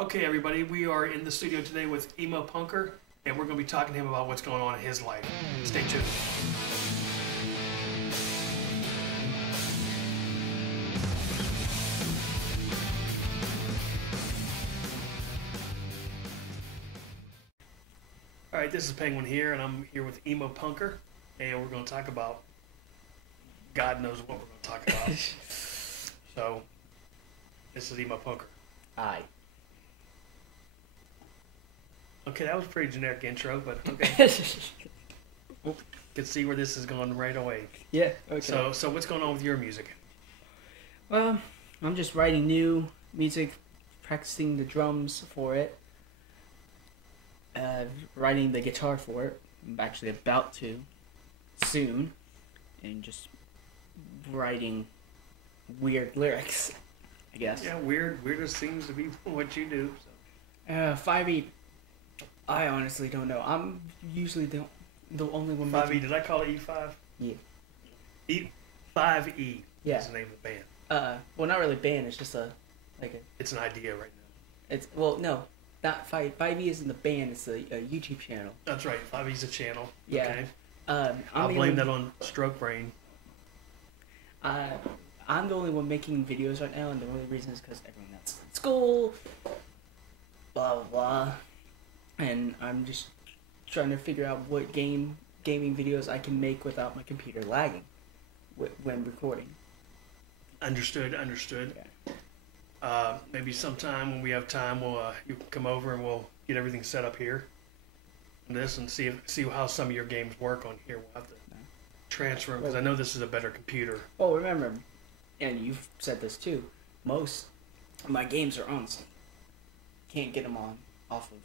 Okay, everybody, we are in the studio today with EmoPunker, and we're going to be talking to him about what's going on in his life. Stay tuned. All right, this is Penguin here, and I'm here with EmoPunker, and we're going to talk about God knows what we're going to talk about. So, this is EmoPunker. Aye. Okay, that was a pretty generic intro, but okay. Can see where this is going right away. Yeah, okay. So what's going on with your music? Well, I'm just writing new music, practicing the drums for it, writing the guitar for it. I'm actually about to soon, and just writing weird lyrics, I guess. Yeah, weirder seems to be what you do. So. 5E, I honestly don't know. I'm usually the only one. 5E, did I call it E5? Yeah. E5E Yeah. is the name of the band. Well, not really band. It's just It's an idea right now. It's no, not 5E isn't the band. It's a YouTube channel. That's right. 5E's a channel. Yeah. Okay. I'll blame that on stroke brain. I'm the only one making videos right now, and the only reason is because everyone else is in school. Blah blah blah. And I'm just trying to figure out what gaming videos I can make without my computer lagging when recording. Understood. Yeah. Maybe sometime when we have time, you can come over and we'll get everything set up here. And see how some of your games work on here. We'll have to transfer them because I know this is a better computer. Well, remember, and you've said this too. Most of my games are on Steam. Can't get them off of.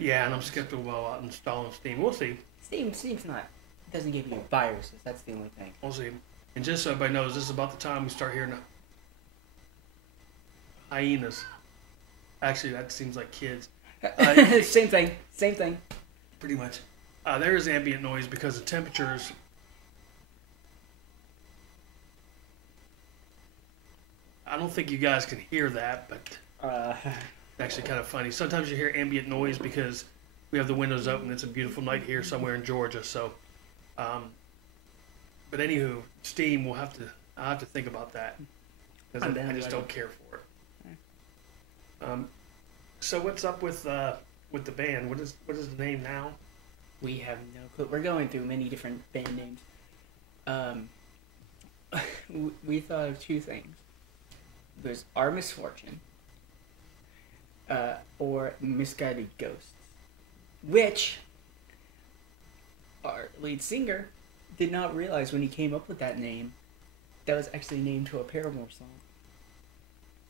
Yeah, and I'm skeptical about installing Steam. We'll see. Steam's not. It doesn't give you viruses. That's the only thing. We'll see. And just so everybody knows, this is about the time we start hearing hyenas. Actually, that seems like kids. Same thing. Pretty much. There is ambient noise because the temperatures. I don't think you guys can hear that, but it's actually kind of funny. Sometimes you hear ambient noise because we have the windows open. It's a beautiful night here somewhere in Georgia. So, but anywho, Steam will have to. I'll have to think about that because I just don't care for it. So what's up with the band? What is the name now? We have no clue. We're going through many different band names. We thought of two things. There's Our Misfortune, or Misguided Ghosts, which our lead singer did not realize when he came up with that name that was actually named to a Paramore song.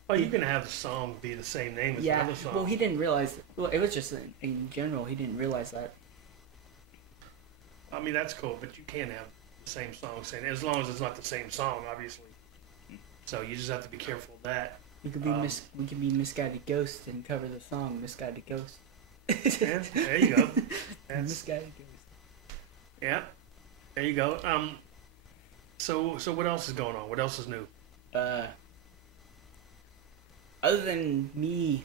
Oh, you can have the song be the same name as another song. Well, he didn't realize. Well, it was just in general, he didn't realize that. I mean, that's cool, but you can have the same song, as long as it's not the same song, obviously. So you just have to be careful of that. We could be Misguided Ghosts and cover the song Misguided Ghost. Yeah, there you go. Misguided Ghost. Yeah, there you go. So what else is going on? What else is new? Other than me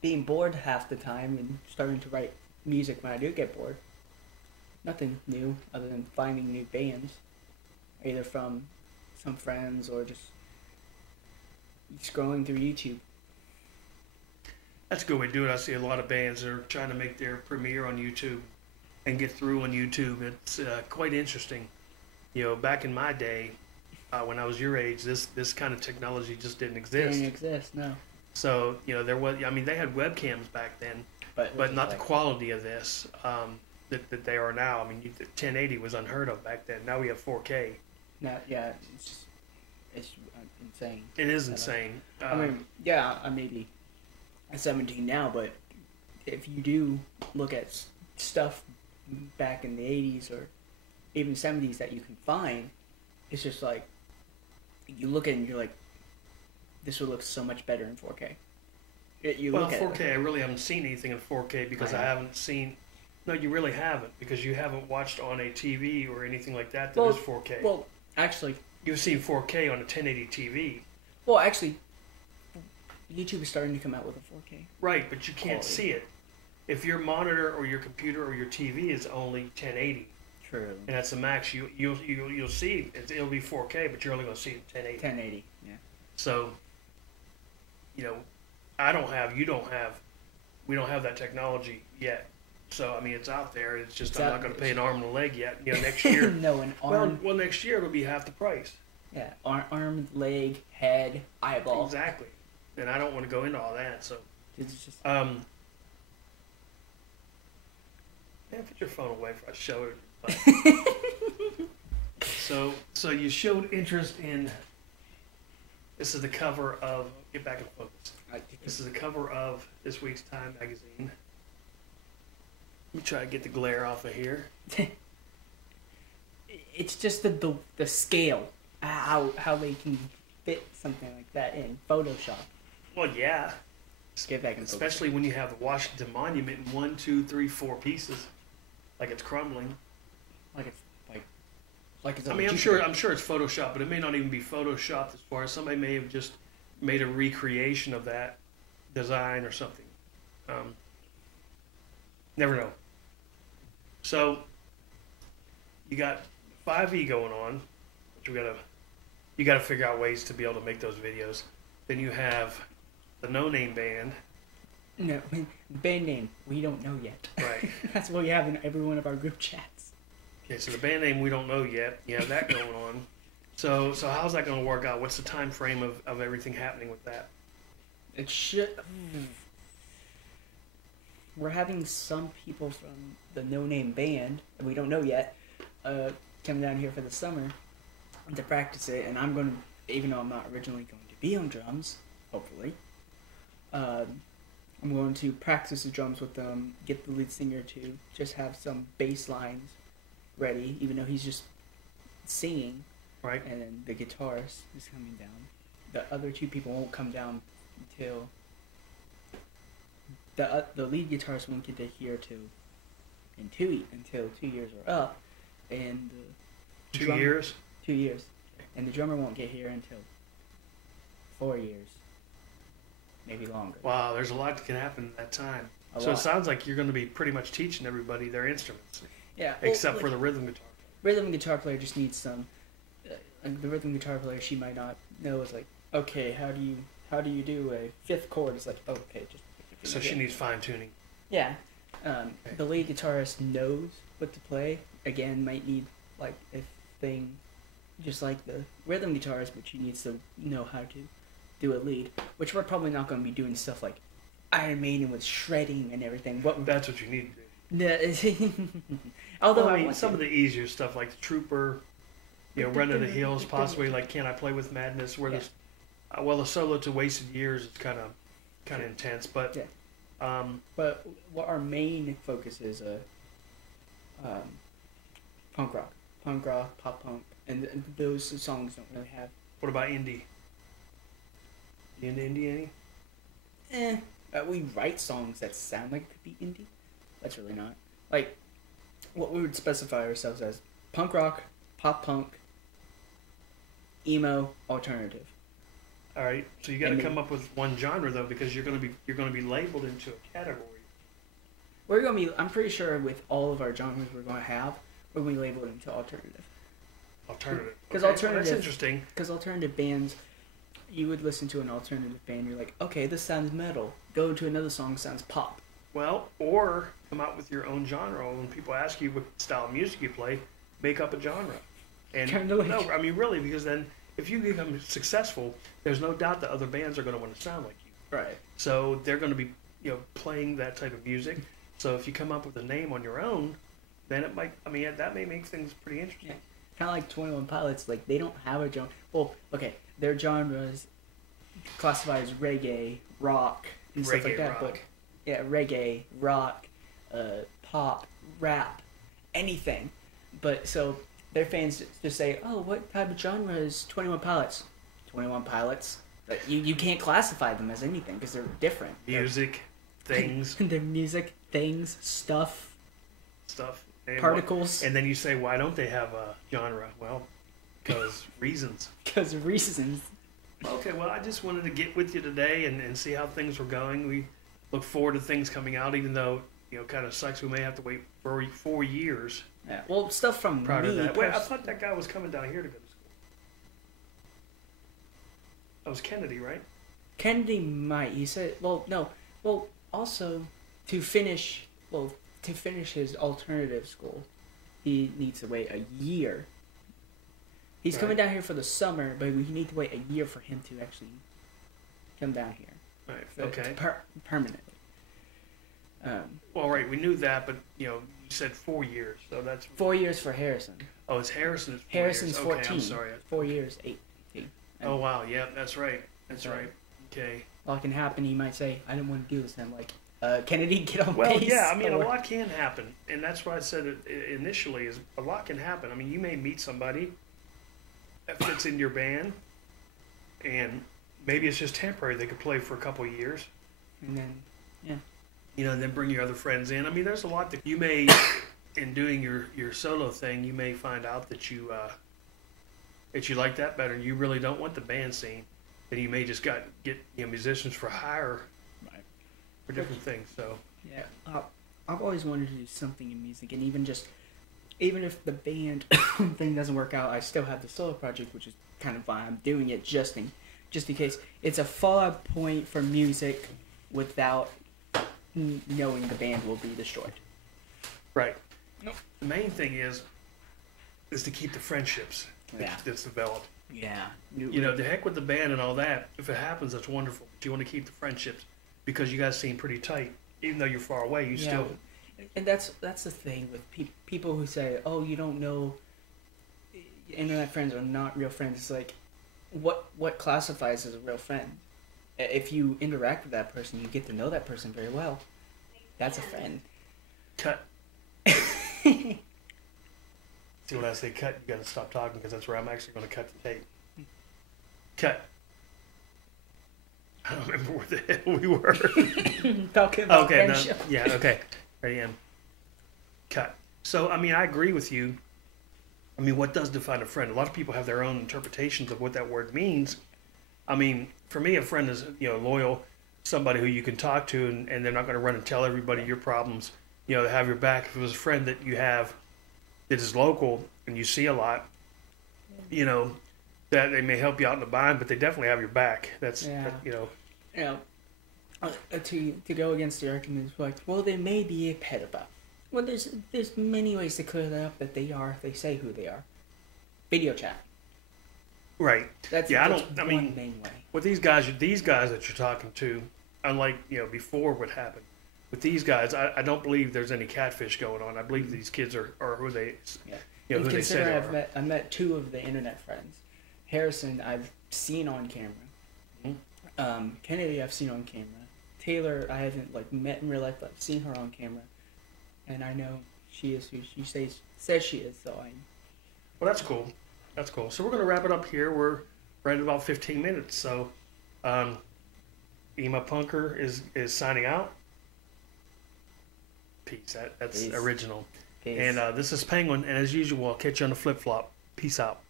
being bored half the time and starting to write music when I do get bored, nothing new other than finding new bands, either from some friends or just scrolling through YouTube. That's a good way to do it. I see a lot of bands that are trying to make their premiere on YouTube and get through on YouTube. It's quite interesting. You know, back in my day, when I was your age, this kind of technology just didn't exist. Didn't exist, no. So, you know, they had webcams back then, but not the quality of this that they are now. I mean, 1080 was unheard of back then. Now we have 4K. Yeah, it's insane. It is insane. I mean, yeah, I may be 17 now, but if you do look at stuff back in the 80s or even 70s that you can find, it's just like, you look at it and you're like, this would look so much better in 4K. Well, 4K, I really haven't seen anything in 4K because I haven't seen... No, you really haven't, because you haven't watched on a TV or anything like that is 4K. Well, actually... You've seen 4K on a 1080 TV. Well, actually, YouTube is starting to come out with a 4K. Right, but you can't quality. see it. If your monitor or your computer or your TV is only 1080, True. and that's the max, you'll see it'll be 4K, but you're only going to see it 1080. 1080. Yeah. So, you know, you don't have, we don't have that technology yet. So I mean, it's out there. It's just I'm not going to pay an arm and a leg yet. You know, next year. No, an arm. Well, next year it'll be half the price. Yeah, arm, leg, head, eyeball. Exactly. And I don't want to go into all that. So, It's just man, put your phone away before I show it. So you showed interest in. This is the cover of. Get back in focus. This is the cover of this week's Time magazine. Let me try to get the glare off of here. It's just the scale, how they can fit something like that in Photoshop. Well, yeah. Get back in focus. Especially when you have the Washington Monument in 1, 2, 3, 4 pieces, like it's crumbling. Like it's. I mean, I'm sure it's Photoshop, but it may not even be Photoshopped as far as somebody may have just made a recreation of that design or something. Never know. So you got 5e going on, which you gotta figure out ways to be able to make those videos. Then you have the No Name Band. No, band name we don't know yet. Right. That's what we have in every one of our group chats. Okay, so the band name we don't know yet. You have that going on. So how's that going to work out? What's the time frame of everything happening with that? It should. We're having some people from the No Name Band, that we don't know yet, come down here for the summer to practice it. And I'm going to, even though I'm not originally going to be on drums, hopefully, I'm going to practice the drums with them, get the lead singer to just have some bass lines ready, even though he's just singing. Right. And then the guitarist is coming down. The other two people won't come down until the lead guitarist won't get to here until 2 years are up, and the 2 drummer, years. 2 years, and the drummer won't get here until 4 years, maybe longer. Wow, there's a lot that can happen in that time. A So lot. it sounds like you're going to be pretty much teaching everybody their instruments, Yeah, except for the rhythm guitar. rhythm guitar player just needs some. Like the rhythm guitar player, she might not know. Is like, okay, how do you do a fifth chord? It's like, okay, just. So she needs fine tuning. Yeah, the lead guitarist knows what to play. Again, might need like a thing, just like the rhythm guitarist, but she needs to know how to do a lead. Which we're probably not going to be doing stuff like Iron Maiden with shredding and everything. That's what you need to do. Although Well, I I mean, want some to. of the easier stuff like the Trooper, Run to the Hills, possibly like Can I Play with Madness, where there's the solo to Wasted Years is kind of intense, but But what our main focus is, punk rock, pop punk, and those songs don't really have. what about indie? You into indie any? We write songs that sound like it could be indie. That's really not like what we would specify ourselves as: punk rock, pop punk, emo, alternative. All right, so you got to And come up with one genre though, because you're going to be labeled into a category. We're gonna be. I'm pretty sure with all of our genres we're gonna have, we're gonna be labeled into alternative. Alternative. Because Okay, alternative. That's interesting. Because alternative bands, you would listen to an alternative band, you're like, okay, this sounds metal. Go to another song, sounds pop. Well, or come out with your own genre. When people ask you what style of music you play, make up a genre. And Kinda like- no, I mean really, because then if you become successful, there's no doubt that other bands are going to want to sound like you. Right. So they're going to be, playing that type of music. So if you come up with a name on your own, then it might. I mean, that may make things pretty interesting. Yeah. Kind of like 21 Pilots, like they don't have a genre. Well, okay, their genres classified as reggae, rock, and stuff like Reggae, that. rock. But yeah, reggae, rock, pop, rap, anything. But so their fans just say, "Oh, what type of genre is 21 Pilots?" 21 Pilots. But you can't classify them as anything because they're different. Music, things, Their music, things, stuff, and particles. And then you say, why don't they have a genre? Well, because reasons. Because reasons. Okay, well, I just wanted to get with you today and see how things were going. We look forward to things coming out, even though, kind of sucks we may have to wait for 4 years Yeah. Well, stuff from prior to me. that. Wait, I thought that guy was coming down here to go to school. That was Kennedy, right? Kennedy might. He said, well, no. Well, also, to finish his alternative school, he needs to wait a year. He's coming down here for the summer, but we need to wait a year for him to actually come down here. Right. Okay. Permanently. Well, right, we knew that, but you said 4 years, so that's 4 years for Harrison. Oh, it's Harrison. Harrison's 14. Okay, I'm sorry. 4 years, 18. Oh wow, yeah, that's right. That's right. Okay. A lot can happen. He might say, "I didn't want to do this." And I'm like, Kennedy, get on Well, base. yeah, I mean, a lot can happen, and that's why I said it initially is a lot can happen. I mean, you may meet somebody that fits in your band, and maybe it's just temporary. They could play for a couple of years, and then, yeah, and then bring your other friends in. I mean, there's a lot that you may, in doing your solo thing, you may find out that you like that better, and you really don't want the band scene. Then you may just get musicians for hire, right, for different things. So yeah, I've always wanted to do something in music, and even if the band thing doesn't work out, I still have the solo project, which is kind of why I'm doing it, just in case. It's a fallout point for music without knowing the band will be destroyed. Right. Nope. The main thing is to keep the friendships that's developed. Yeah. The heck with the band and all that. If it happens, that's wonderful. But you want to keep the friendships because you guys seem pretty tight. Even though you're far away, you still... And that's the thing with people who say, "Oh, you don't know, internet friends are not real friends." It's like, what classifies as a real friend? If you interact with that person, you get to know that person very well. That's a friend. Cut. See, when I say cut, you got to stop talking because that's where I'm actually going to cut the tape. Cut. I don't remember where the hell we were. Talking about friendship. No, yeah, okay. Ready, am. Cut. So, I mean, I agree with you. I mean, what does define a friend? A lot of people have their own interpretations of what that word means. I mean, for me, a friend is, loyal, somebody who you can talk to, and they're not going to run and tell everybody your problems. They have your back. If it was a friend that you have that is local and you see a lot, that they may help you out in the bind, but they definitely have your back. That's, to go against the argument is like, well, they may be a pedophile. Well, there's many ways to clear that up that they say who they are. Video chat. Right. That's one main way. With these guys that you're talking to, unlike before what happened, with these guys, I don't believe there's any catfish going on. I believe these kids are who they, who they say they are. I met two of the internet friends. Harrison, I've seen on camera. Mm-hmm. Kennedy, I've seen on camera. Taylor, I haven't met in real life, but I've seen her on camera, and I know she is who she says she is. So Well, that's cool. That's cool. So we're going to wrap it up here. We're at about 15 minutes. So, EmoPunker is signing out. Peace. That's Peace. Original. Peace. And this is Penguin. And as usual, I'll catch you on the flip flop. Peace out.